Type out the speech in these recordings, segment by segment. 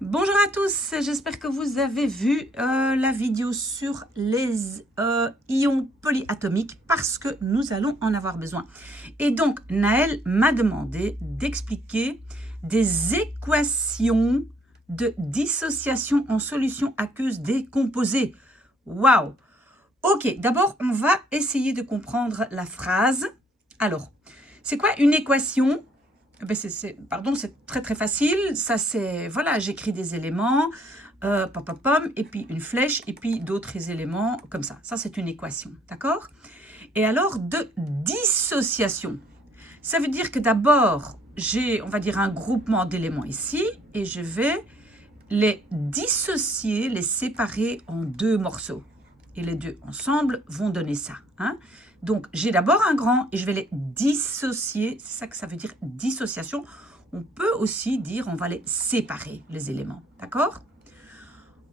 Bonjour à tous, j'espère que vous avez vu la vidéo sur les ions polyatomiques parce que nous allons en avoir besoin. Et donc, Naël m'a demandé d'expliquer des équations de dissociation en solution aqueuse des composés. Waouh! Ok, d'abord, on va essayer de comprendre la phrase. Alors, c'est quoi une équation? Ben pardon, c'est très très facile. Ça c'est, voilà, j'écris des éléments, pom, pom, pom, et puis une flèche, et puis d'autres éléments comme ça. Ça c'est une équation, d'accord? Et alors de dissociation, ça veut dire que d'abord j'ai, on va dire, un groupement d'éléments ici, et je vais les dissocier, les séparer en deux morceaux. Et les deux ensemble vont donner ça, hein? Donc, j'ai d'abord un grand et je vais les dissocier. C'est ça que ça veut dire dissociation. On peut aussi dire on va les séparer, les éléments. D'accord?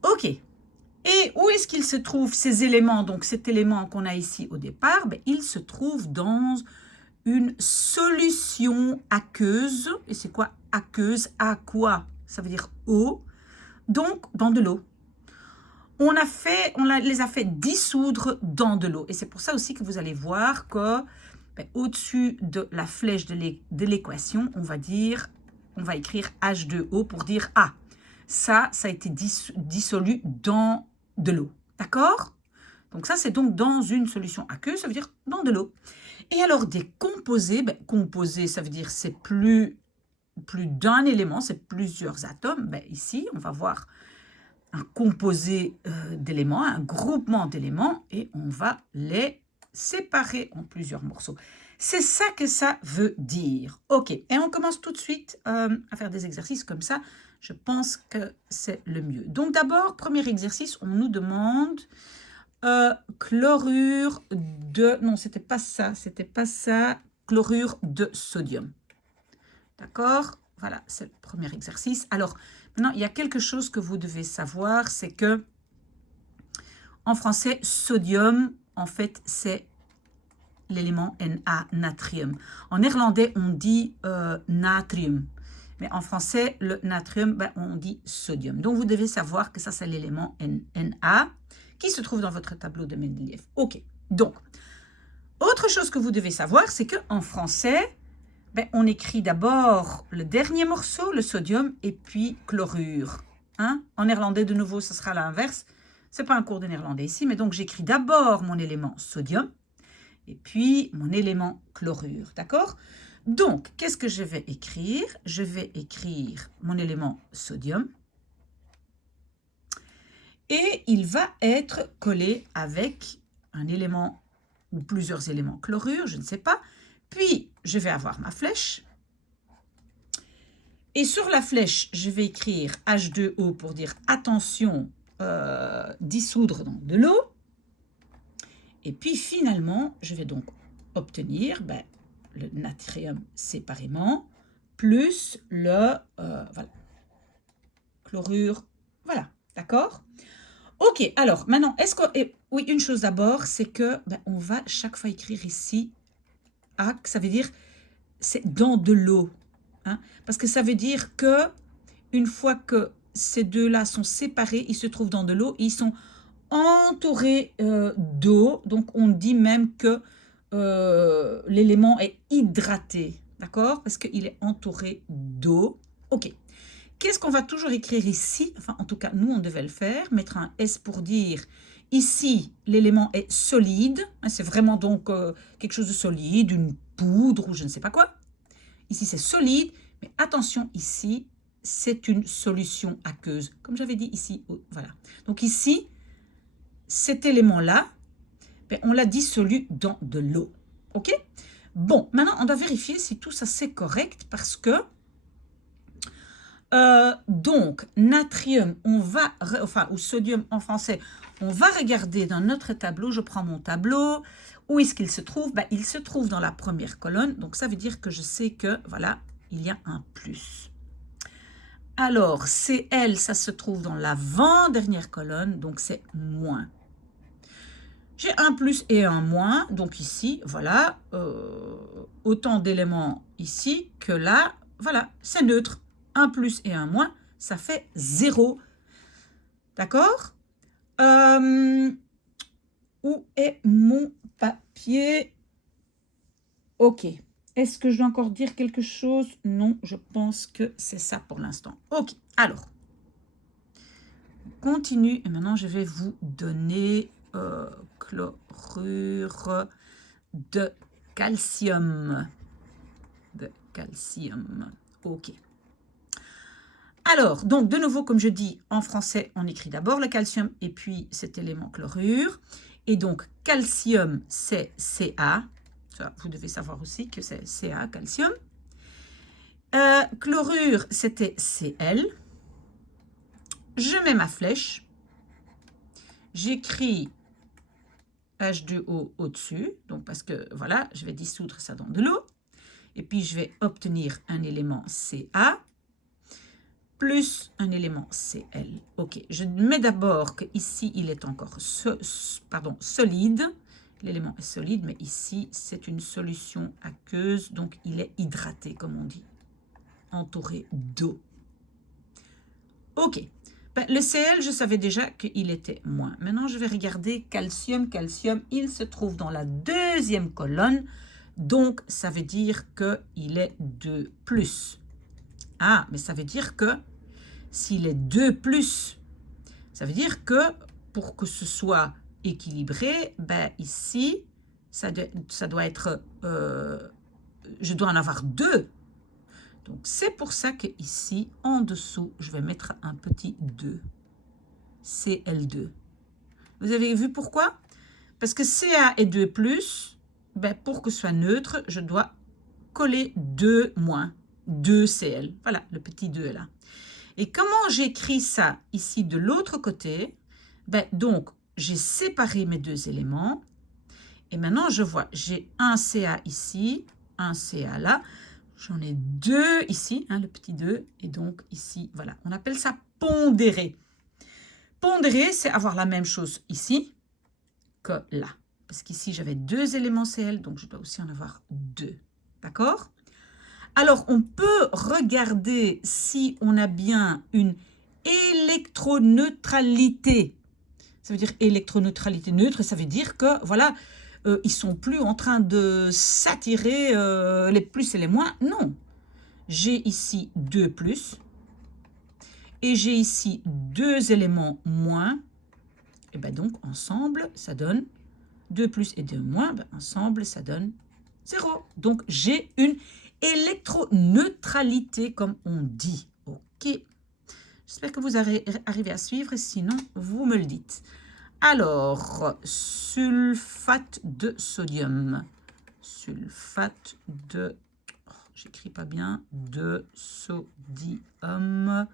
Ok. Et où est-ce qu'ils se trouvent, ces éléments? Donc, cet élément qu'on a ici au départ, ben, il se trouve dans une solution aqueuse. Et c'est quoi aqueuse? Aqua, ça veut dire eau. Donc, dans de l'eau. On les a fait dissoudre dans de l'eau. Et c'est pour ça aussi que vous allez voir que au-dessus de la flèche de l'équation, on va écrire H2O pour dire ah, ça a été dissolu dans de l'eau. D'accord? Donc ça, c'est donc dans une solution aqueuse, ça veut dire dans de l'eau. Et alors des composés, composés, ça veut dire c'est plus d'un élément, c'est plusieurs atomes. Ici, on va voir un composé d'éléments, un groupement d'éléments, et on va les séparer en plusieurs morceaux. C'est ça que ça veut dire. Ok, et on commence tout de suite à faire des exercices comme ça. Je pense que c'est le mieux. Donc d'abord, premier exercice, on nous demande chlorure de... Non, c'était pas ça, chlorure de sodium. D'accord? Voilà, c'est le premier exercice. Alors, maintenant, il y a quelque chose que vous devez savoir, c'est que en français, sodium, en fait, c'est l'élément Na, natrium. En néerlandais, on dit natrium. Mais en français, le natrium, on dit sodium. Donc, vous devez savoir que ça, c'est l'élément Na qui se trouve dans votre tableau de Mendeleïev. OK. Donc, autre chose que vous devez savoir, c'est qu'en français, on écrit d'abord le dernier morceau, le sodium, et puis chlorure. Hein? En néerlandais, de nouveau, ce sera l'inverse. Ce n'est pas un cours de néerlandais ici, mais donc j'écris d'abord mon élément sodium, et puis mon élément chlorure. D'accord? Donc, qu'est-ce que je vais écrire? Je vais écrire mon élément sodium, et il va être collé avec un élément ou plusieurs éléments chlorure, je ne sais pas. Puis, je vais avoir ma flèche. Et sur la flèche, je vais écrire H2O pour dire attention, dissoudre dans de l'eau. Et puis, finalement, je vais donc obtenir le natrium séparément, plus le voilà, chlorure. Voilà, d'accord? Ok, alors, maintenant, oui, une chose d'abord, c'est que on va chaque fois écrire ici ça veut dire c'est dans de l'eau, hein, parce que ça veut dire que une fois que ces deux-là sont séparés, ils se trouvent dans de l'eau, ils sont entourés d'eau, donc on dit même que l'élément est hydraté, d'accord, parce qu'il est entouré d'eau. Ok. Qu'est-ce qu'on va toujours écrire ici? Enfin, en tout cas, nous, on devait le faire, mettre un S pour dire ici, l'élément est solide. C'est vraiment donc quelque chose de solide, une poudre ou je ne sais pas quoi. Ici, c'est solide, mais attention, ici, c'est une solution aqueuse. Comme j'avais dit ici, voilà. Donc ici, cet élément-là, on l'a dissolu dans de l'eau. OK? Bon, maintenant, on doit vérifier si tout ça, c'est correct parce que donc, natrium, ou sodium en français, on va regarder dans notre tableau. Je prends mon tableau. Où est-ce qu'il se trouve? Il se trouve dans la première colonne. Donc, ça veut dire que je sais que, voilà, il y a un plus. Alors, Cl, ça se trouve dans l'avant-dernière colonne. Donc, c'est moins. J'ai un plus et un moins. Donc, ici, voilà, autant d'éléments ici que là. Voilà, c'est neutre. Un plus et un moins, ça fait 0. D'accord? Où est mon papier? Ok. Est-ce que je dois encore dire quelque chose? Non, je pense que c'est ça pour l'instant. Ok, alors. Continue. Et maintenant, je vais vous donner chlorure de calcium. Ok. Alors, donc, de nouveau, comme je dis, en français, on écrit d'abord le calcium et puis cet élément chlorure. Et donc, calcium, c'est Ca. Ça, vous devez savoir aussi que c'est Ca, calcium. Chlorure, c'était Cl. Je mets ma flèche. J'écris H2O au-dessus. Donc, parce que, voilà, je vais dissoudre ça dans de l'eau. Et puis, je vais obtenir un élément Ca plus un élément Cl. Ok, je mets d'abord qu'ici, il est encore solide. L'élément est solide, mais ici, c'est une solution aqueuse, donc il est hydraté, comme on dit, entouré d'eau. Ok, ben, le Cl, je savais déjà qu'il était moins. Maintenant, je vais regarder calcium. Calcium, il se trouve dans la deuxième colonne, donc ça veut dire qu'il est 2+. Ah, mais ça veut dire que s'il est 2+, ça veut dire que pour que ce soit équilibré, ben ici, ça doit être, je dois en avoir 2. Donc, c'est pour ça que ici, en dessous, je vais mettre un petit 2. Cl2. Vous avez vu pourquoi? Parce que Ca est 2+, ben pour que ce soit neutre, je dois coller 2-, 2Cl. Voilà, le petit 2 est là. Et comment j'écris ça ici de l'autre côté? Ben, donc, j'ai séparé mes deux éléments. Et maintenant, je vois, j'ai un Ca ici, un Ca là. J'en ai 2 ici, hein, le petit 2. Et donc, ici, voilà. On appelle ça pondérer. Pondérer, c'est avoir la même chose ici que là. Parce qu'ici, j'avais 2 éléments Cl, donc je dois aussi en avoir 2. D'accord? Alors, on peut regarder si on a bien une électroneutralité. Ça veut dire électroneutralité neutre, ça veut dire que, voilà, ils ne sont plus en train de s'attirer les plus et les moins. Non. J'ai ici 2+, et j'ai ici 2 éléments moins. Et bien donc, ensemble, ça donne 2+ et 2-, ben, ensemble, ça donne 0. Donc, j'ai une électroneutralité, comme on dit. Ok. J'espère que vous arrivez à suivre, sinon, vous me le dites. Alors, sulfate de sodium. Sulfate de... Oh, j'écris pas bien. De sodium.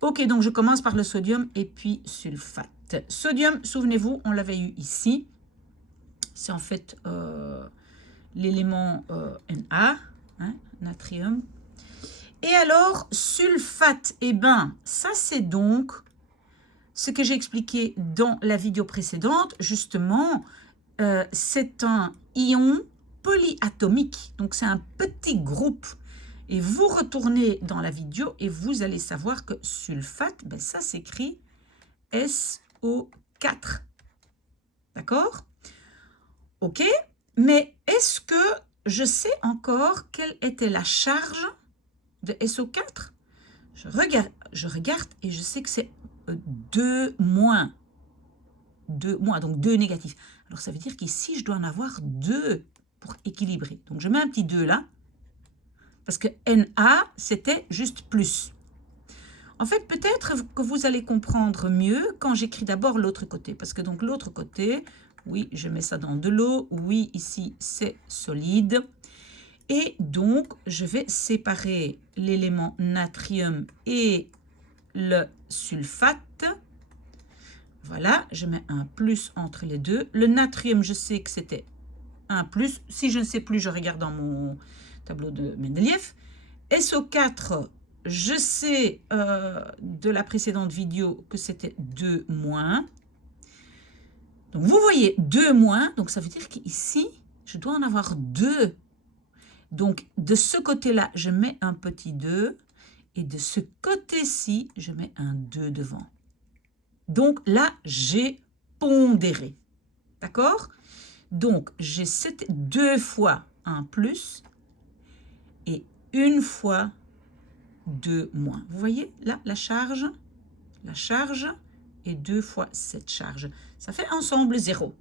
Ok, donc je commence par le sodium et puis sulfate. Sodium, souvenez-vous, on l'avait eu ici. C'est en fait l'élément Na. Hein, natrium. Et alors, sulfate, eh bien, ça c'est donc ce que j'ai expliqué dans la vidéo précédente. Justement, c'est un ion polyatomique. Donc, c'est un petit groupe. Et vous retournez dans la vidéo et vous allez savoir que sulfate, ben, ça s'écrit SO4. D'accord? Ok, mais est-ce que je sais encore quelle était la charge de SO4? Je regarde et je sais que c'est 2-. 2-, donc 2 négatifs. Alors, ça veut dire qu'ici, je dois en avoir 2 pour équilibrer. Donc, je mets un petit 2 là, parce que Na, c'était juste plus. En fait, peut-être que vous allez comprendre mieux quand j'écris d'abord l'autre côté. Parce que donc, l'autre côté, oui, je mets ça dans de l'eau. Oui, ici, c'est solide. Et donc, je vais séparer l'élément natrium et le sulfate. Voilà, je mets un plus entre les deux. Le natrium, je sais que c'était un plus. Si je ne sais plus, je regarde dans mon tableau de Mendeleïev. SO4, je sais de la précédente vidéo que c'était 2-. Donc, vous voyez 2-, donc ça veut dire qu'ici, je dois en avoir 2. Donc, de ce côté-là, je mets un petit 2. Et de ce côté-ci, je mets un 2 devant. Donc là, j'ai pondéré. D'accord? Donc, j'ai 2 fois 1 plus et 1 fois 2 moins. Vous voyez là, la charge et 2 fois cette charge. Ça fait ensemble 0.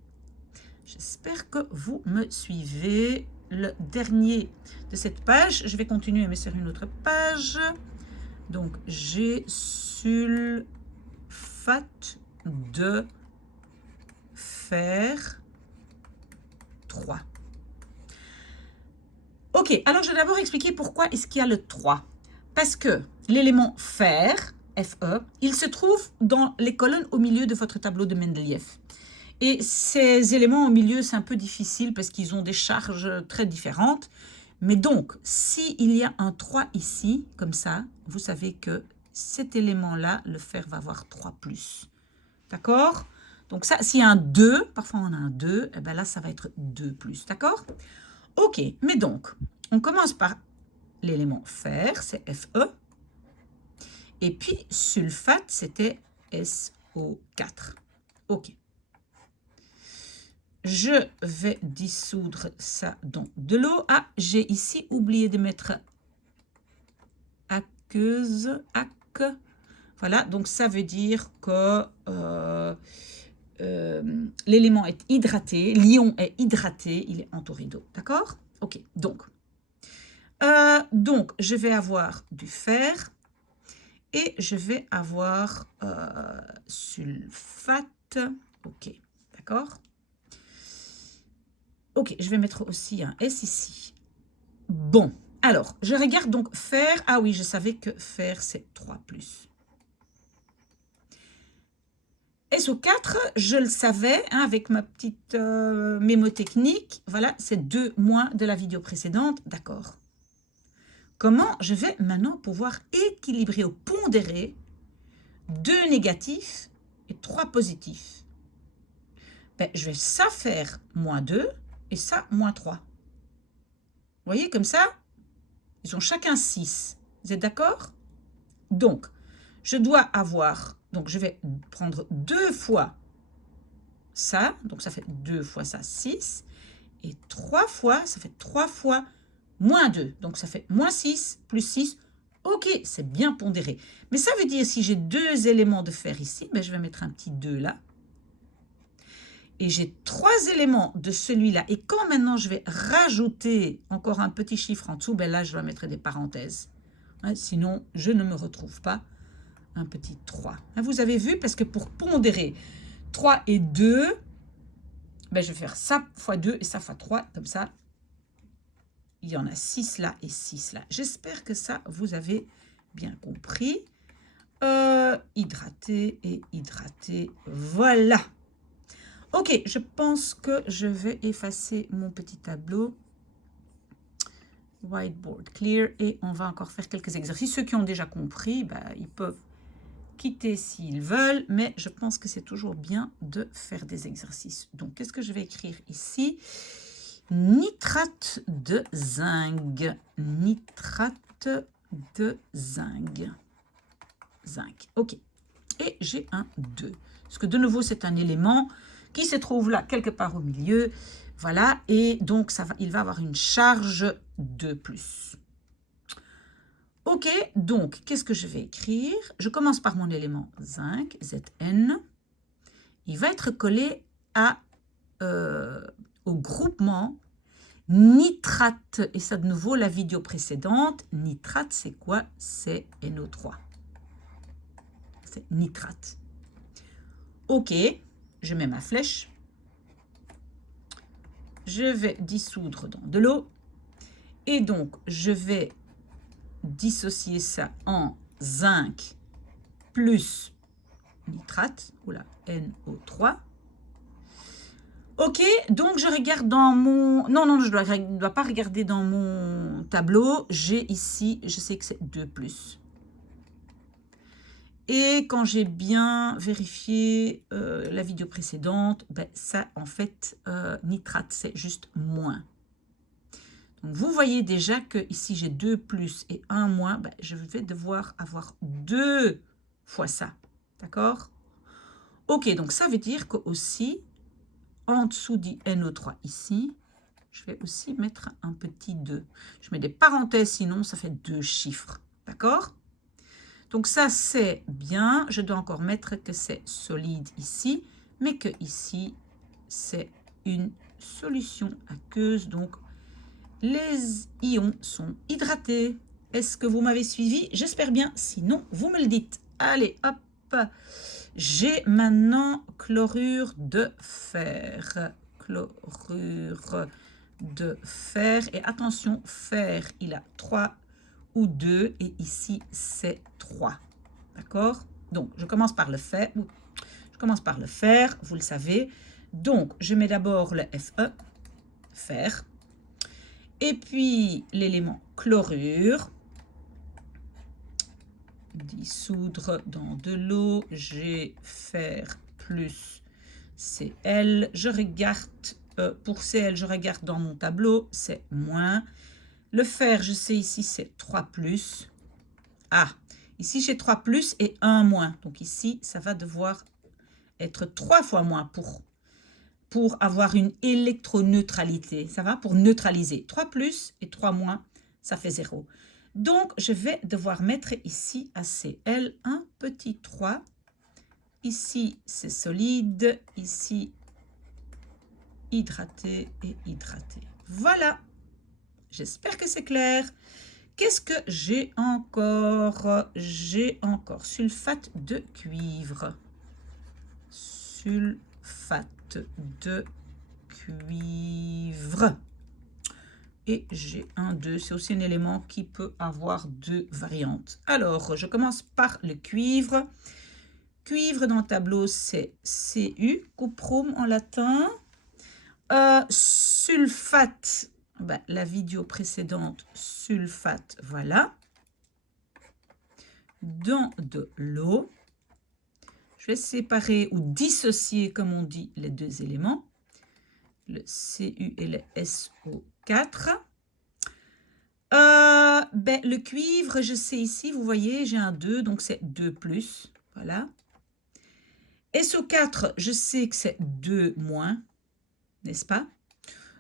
J'espère que vous me suivez. Le dernier de cette page, je vais continuer mais sur une autre page. Donc, j'ai sulfate de fer 3. Ok, alors je vais d'abord expliquer pourquoi est-ce qu'il y a le 3. Parce que l'élément fer, Fe, il se trouve dans les colonnes au milieu de votre tableau de Mendeleïev. Et ces éléments au milieu, c'est un peu difficile parce qu'ils ont des charges très différentes. Mais donc, s'il y a un 3 ici, comme ça, vous savez que cet élément-là, le fer va avoir 3+. D'accord? Donc ça, s'il y a un 2, parfois on a un 2, et bien là, ça va être 2+. D'accord? Ok, mais donc, on commence par l'élément fer, c'est Fe. Et puis, sulfate, c'était SO4. Ok. Je vais dissoudre ça dans de l'eau. Ah, j'ai ici oublié de mettre aqueuse. Voilà, donc ça veut dire que l'élément est hydraté, l'ion est hydraté, il est entouré d'eau. D'accord? Ok, donc je vais avoir du fer et je vais avoir sulfate. Ok, d'accord? Ok, je vais mettre aussi un S ici. Bon, alors, je regarde donc fer. Ah oui, je savais que fer, c'est 3+. SO4, je le savais, hein, avec ma petite mémotechnique. Voilà, c'est 2 moins de la vidéo précédente. D'accord. Comment je vais maintenant pouvoir équilibrer ou pondérer 2 négatifs et 3 positifs? Ben, je vais ça faire -2 et ça -3. Vous voyez, comme ça, ils ont chacun 6. Vous êtes d'accord? Donc, je dois avoir, donc je vais prendre 2 fois ça, donc ça fait 2 fois ça, 6, et 3 fois, ça fait 3 fois -2, donc ça fait -6 plus 6. Ok, c'est bien pondéré. Mais ça veut dire, si j'ai 2 éléments de fer ici, ben je vais mettre un petit 2 là. Et j'ai 3 éléments de celui-là. Et quand maintenant je vais rajouter encore un petit chiffre en dessous, ben là, je dois mettre des parenthèses. Hein, sinon, je ne me retrouve pas un petit 3. Hein, vous avez vu, parce que pour pondérer 3 et 2, ben je vais faire ça fois 2 et ça fois 3. Comme ça, il y en a 6 là et 6 là. J'espère que ça, vous avez bien compris. Hydrater et hydrater. Voilà. Ok, je pense que je vais effacer mon petit tableau. Whiteboard clear. Et on va encore faire quelques exercices. Ceux qui ont déjà compris, bah, ils peuvent quitter s'ils veulent. Mais je pense que c'est toujours bien de faire des exercices. Donc, qu'est-ce que je vais écrire ici? Nitrate de zinc. Nitrate de zinc. Zinc. Ok. Et j'ai un 2. Parce que de nouveau, c'est un élément qui se trouve là, quelque part au milieu. Voilà, et donc il va avoir une charge de plus. Ok, donc, qu'est-ce que je vais écrire? Je commence par mon élément zinc, Zn. Il va être collé au groupement nitrate. Et ça, de nouveau, la vidéo précédente. Nitrate, c'est quoi? C'est NO3. C'est nitrate. Ok. Je mets ma flèche, je vais dissoudre dans de l'eau et donc je vais dissocier ça en zinc plus nitrate, oula, NO3. Ok, donc je regarde dans mon... Non, je ne dois pas regarder dans mon tableau. J'ai ici, je sais que c'est 2+. Et quand j'ai bien vérifié la vidéo précédente, ben ça, en fait, nitrate, c'est juste moins. Donc, vous voyez déjà que ici j'ai 2 plus et 1 moins. Ben, je vais devoir avoir 2 fois ça. D'accord? Ok, donc ça veut dire que aussi, en dessous du NO3 ici, je vais aussi mettre un petit 2. Je mets des parenthèses, sinon ça fait 2 chiffres. D'accord? Donc ça, c'est bien. Je dois encore mettre que c'est solide ici, mais que ici, c'est une solution aqueuse. Donc, les ions sont hydratés. Est-ce que vous m'avez suivi? J'espère bien. Sinon, vous me le dites. Allez, hop. J'ai maintenant chlorure de fer. Chlorure de fer. Et attention, fer, il a 3 ou 2. Et ici, c'est 3. D'accord? Donc, je commence par le fer. Je commence par le fer, vous le savez. Donc, je mets d'abord le Fe, fer. Et puis, l'élément chlorure. Dissoudre dans de l'eau. J'ai fer plus Cl. Je regarde, pour Cl, je regarde dans mon tableau, c'est moins. Le fer, je sais ici, c'est 3 plus. Ah, ici, j'ai 3 plus et 1 moins. Donc ici, ça va devoir être 3 fois moins pour avoir une électroneutralité. Ça va? Pour neutraliser. 3 plus et 3 moins, ça fait 0. Donc, je vais devoir mettre ici à Cl un petit 3. Ici, c'est solide. Ici, hydraté et hydraté. Voilà. J'espère que c'est clair. Qu'est-ce que j'ai encore? J'ai encore sulfate de cuivre. Sulfate de cuivre. Et j'ai un 2. C'est aussi un élément qui peut avoir 2 variantes. Alors, je commence par le cuivre. Cuivre dans le tableau, c'est Cu, cuprum en latin. Sulfate, ben, la vidéo précédente, sulfate, voilà. Dans de l'eau. Je vais séparer ou dissocier, comme on dit, les deux éléments. Le Cu et le SO4. Ben, le cuivre, je sais ici, vous voyez, j'ai un 2, donc c'est 2 plus. Voilà. SO4, je sais que c'est 2 moins, n'est-ce pas?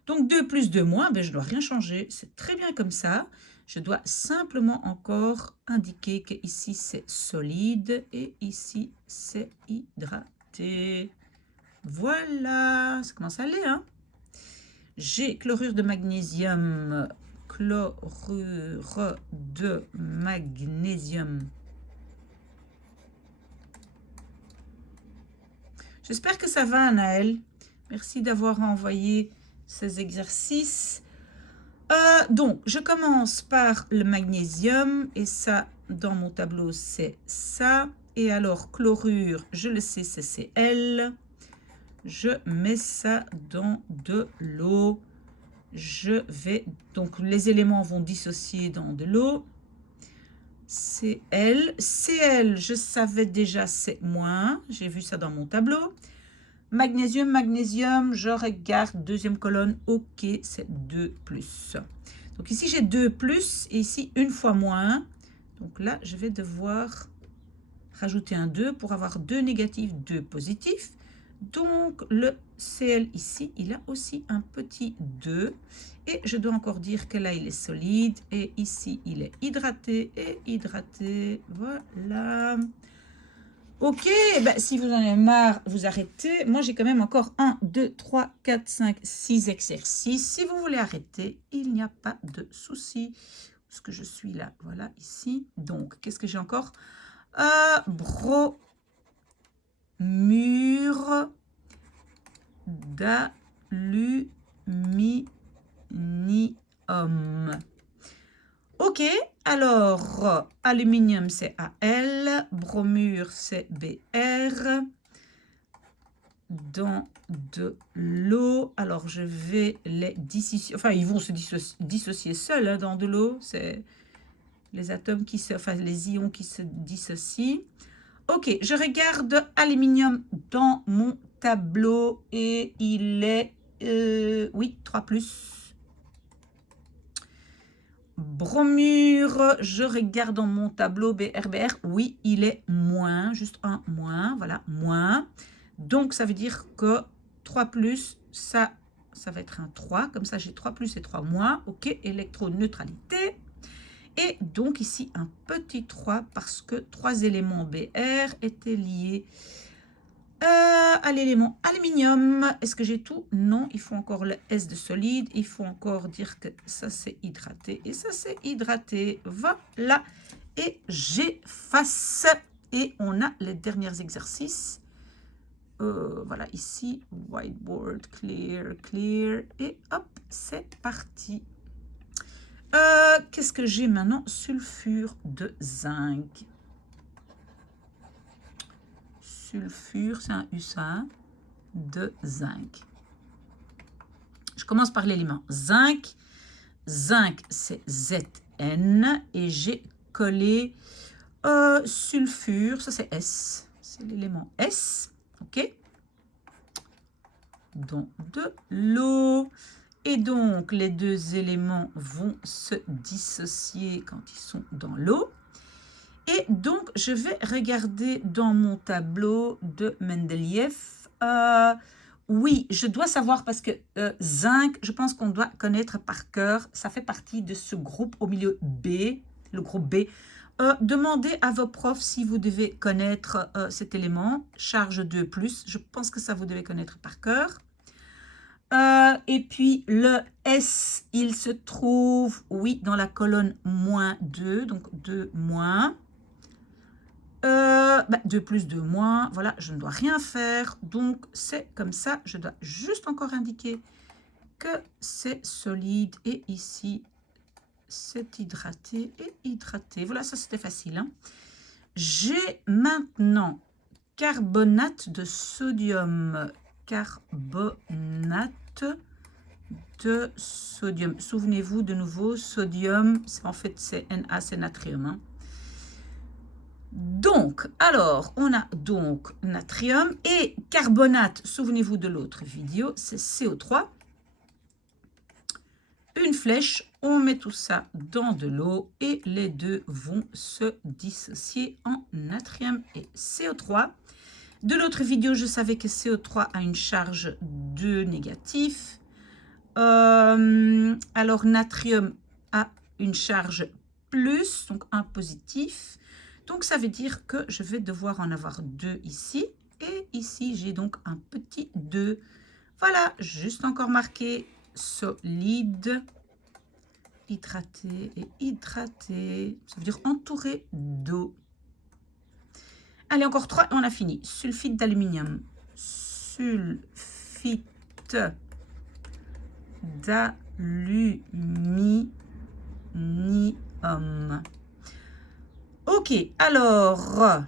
Donc 2 plus 2 moins, ben, je ne dois rien changer. C'est très bien comme ça. Je dois simplement encore indiquer que ici c'est solide et ici c'est hydraté. Voilà, ça commence à aller, hein? J'ai chlorure de magnésium. Chlorure de magnésium. J'espère que ça va, Anaël. Merci d'avoir envoyé ces exercices. Donc, je commence par le magnésium. Et ça, dans mon tableau, c'est ça. Et alors, chlorure, je le sais, c'est Cl. Je mets ça dans de l'eau. Je vais... Donc, les éléments vont dissocier dans de l'eau. Cl. Cl, je savais déjà, c'est moins. J'ai vu ça dans mon tableau. Magnésium, magnésium, je regarde, deuxième colonne, ok, c'est 2 plus. Donc ici, j'ai 2 plus et ici, une fois moins. Donc là, je vais devoir rajouter un 2 pour avoir 2 négatifs, 2 positifs. Donc le Cl ici, il a aussi un petit 2. Et je dois encore dire que là, il est solide. Et ici, il est hydraté et hydraté. Voilà. Ok, ben, si vous en avez marre, vous arrêtez. Moi, j'ai quand même encore 1, 2, 3, 4, 5, 6 exercices. Si vous voulez arrêter, il n'y a pas de souci. Parce que je suis là, voilà, ici. Donc, qu'est-ce que j'ai encore? Bromure d'aluminium. Ok, alors, aluminium, c'est Al, bromure, c'est Br. Dans de l'eau, alors je vais les dissocier, enfin, ils vont se dissocier seuls hein, dans de l'eau, c'est les atomes qui se, enfin, les ions qui se dissocient. Ok, je regarde aluminium dans mon tableau et il est, oui, 3 plus. Bromure, je regarde dans mon tableau BRBR. Oui, il est moins, juste un moins, voilà, moins. Donc, ça veut dire que 3 plus, ça va être un 3. Comme ça, j'ai 3 plus et 3 moins. OK, électroneutralité. Et donc, ici, un petit 3 parce que 3 éléments BR étaient liés à l'élément aluminium. Est-ce que j'ai tout? Non, il faut encore le S de solide. Il faut encore dire que ça, c'est hydraté. Et ça, c'est hydraté. Voilà. Et j'efface. Et on a les derniers exercices. Voilà, ici, whiteboard, clear, clear. Et hop, c'est parti. Qu'est-ce que j'ai maintenant? Sulfure de zinc. Sulfure, c'est un USA de zinc. Je commence par l'élément zinc. Zinc, c'est Zn. Et j'ai collé sulfure, ça c'est S. C'est l'élément S. OK? Dans de l'eau. Et donc, les deux éléments vont se dissocier quand ils sont dans l'eau. Et donc, je vais regarder dans mon tableau de Mendeleïev. Oui, je dois savoir parce que zinc, je pense qu'on doit connaître par cœur. Ça fait partie de ce groupe au milieu B, le groupe B. Demandez à vos profs si vous devez connaître cet élément. Charge 2+, je pense que ça vous devez connaître par cœur. Et puis le S, il se trouve, oui, dans la colonne -2, donc 2 moins. 2 plus 2 moins, voilà, je ne dois rien faire. Donc, c'est comme ça, je dois juste encore indiquer que c'est solide. Et ici, c'est hydraté et hydraté. Voilà, ça c'était facile. Hein. J'ai maintenant carbonate de sodium. Carbonate de sodium. Souvenez-vous de nouveau, sodium, en fait c'est Na, c'est natrium. Hein. Donc, alors, on a donc natrium et carbonate. Souvenez-vous de l'autre vidéo, c'est CO3. Une flèche, on met tout ça dans de l'eau et les deux vont se dissocier en natrium et CO3. De l'autre vidéo, je savais que CO3 a une charge 2 négatif. Alors, natrium a une charge plus, donc un positif. Donc, ça veut dire que je vais devoir en avoir 2 ici. Et ici, j'ai donc un petit 2. Voilà, juste encore marqué solide, hydraté et hydraté. Ça veut dire entouré d'eau. Allez, encore 3 et on a fini. Sulfite d'aluminium. Sulfite d'aluminium. Ok, alors,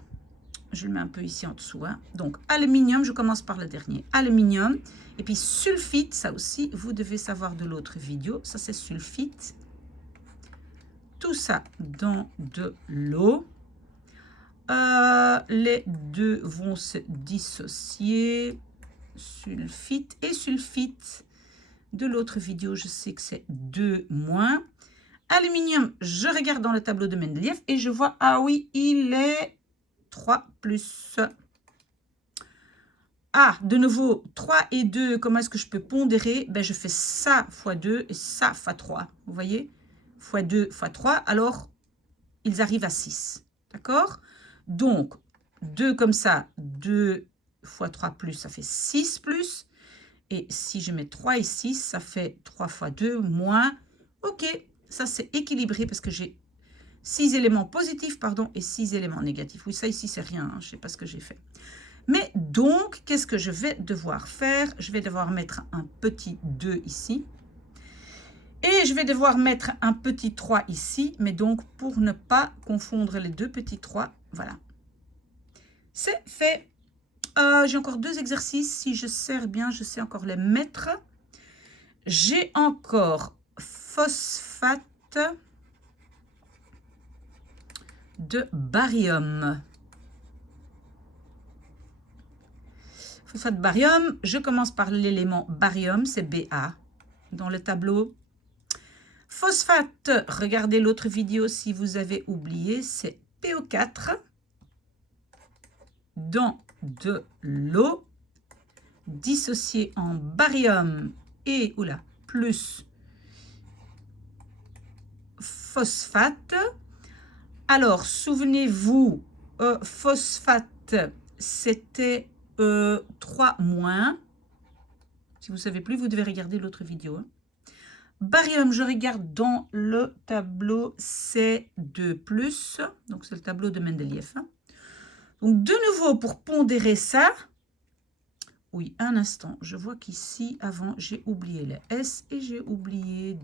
je le mets un peu ici en dessous. Hein. Donc, aluminium, je commence par le dernier. Aluminium. Et puis, sulfite, ça aussi, vous devez savoir de l'autre vidéo. Ça, c'est sulfite. Tout ça dans de l'eau. Les deux vont se dissocier. Sulfite et sulfite. De l'autre vidéo, je sais que c'est 2 moins. Aluminium, je regarde dans le tableau de Mendeleïev et je vois, ah oui, il est 3 plus. Ah, de nouveau, 3 et 2, comment est-ce que je peux pondérer? Ben, je fais ça fois 2 et ça fois 3. Vous voyez? Fois 2 fois 3, alors ils arrivent à 6. D'accord? Donc, 2 comme ça, 2 fois 3 plus, ça fait 6 plus. Et si je mets 3 ici, ça fait 3 fois 2 moins. OK, ça c'est équilibré parce que j'ai 6 éléments positifs et 6 éléments négatifs. Oui, ça ici, c'est rien. Hein, je ne sais pas ce que j'ai fait. Mais donc, qu'est-ce que je vais devoir faire? Je vais devoir mettre un petit 2 ici. Et je vais devoir mettre un petit 3 ici. Mais donc, pour ne pas confondre les deux petits 3, voilà. C'est fait. J'ai encore 2 exercices. Si je sers bien, je sais encore les mettre. J'ai encore phosphate de barium. Phosphate de barium, je commence par l'élément barium, c'est Ba dans le tableau. Phosphate, regardez l'autre vidéo si vous avez oublié, c'est PO4 dans de l'eau dissociée en barium et plus phosphate. Alors, souvenez-vous, phosphate, c'était 3-. Si vous ne savez plus, vous devez regarder l'autre vidéo. Hein. Barium, je regarde dans le tableau, c'est 2+. Donc, c'est le tableau de Mendeleïev. Hein. Donc, de nouveau, pour pondérer ça, oui, un instant, je vois qu'ici, avant, j'ai oublié les S et j'ai oublié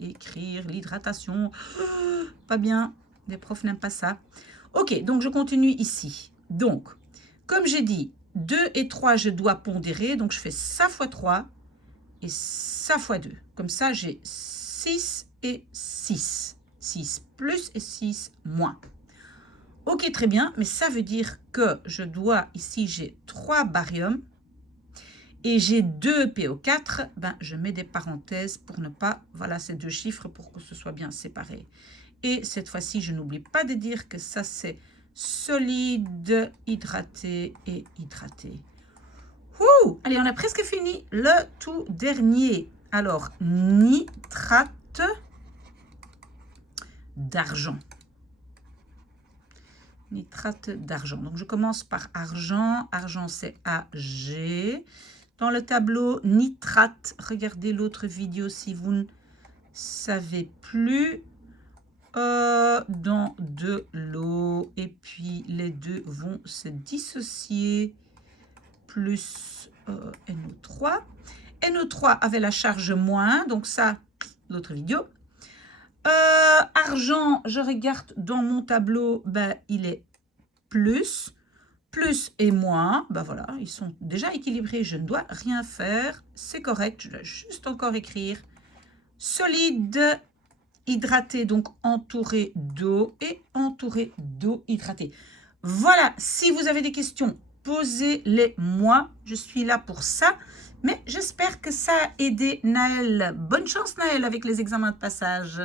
d'écrire l'hydratation. Pas bien, les profs n'aiment pas ça. Ok, donc je continue ici. Donc, comme j'ai dit, 2 et 3, je dois pondérer. Donc, je fais ça fois 3 et ça fois 2. Comme ça, j'ai 6 et 6. 6 plus et 6 moins. Ok, très bien, mais ça veut dire que je dois, ici, j'ai 3 barium et j'ai 2 PO4. Ben, je mets des parenthèses pour ne pas, voilà, ces 2 chiffres pour que ce soit bien séparé. Et cette fois-ci, je n'oublie pas de dire que ça, c'est solide, hydraté et hydraté. Ouh, allez, on a presque fini le tout dernier. Alors, nitrate d'argent. Nitrate d'argent. Donc, je commence par argent. Argent, c'est Ag. Dans le tableau, nitrate, regardez l'autre vidéo si vous ne savez plus. Dans de l'eau. Et puis, les deux vont se dissocier. Plus NO3. NO3 avait la charge moins. Donc, ça, l'autre vidéo. Argent, je regarde dans mon tableau, ben, il est plus. Plus et moins, ben voilà, ils sont déjà équilibrés. Je ne dois rien faire. C'est correct. Je dois juste encore écrire. Solide, hydraté, donc entouré d'eau et entouré d'eau hydratée. Voilà, si vous avez des questions, posez-les-moi. Je suis là pour ça. Mais j'espère que ça a aidé Naël. Bonne chance Naël avec les examens de passage.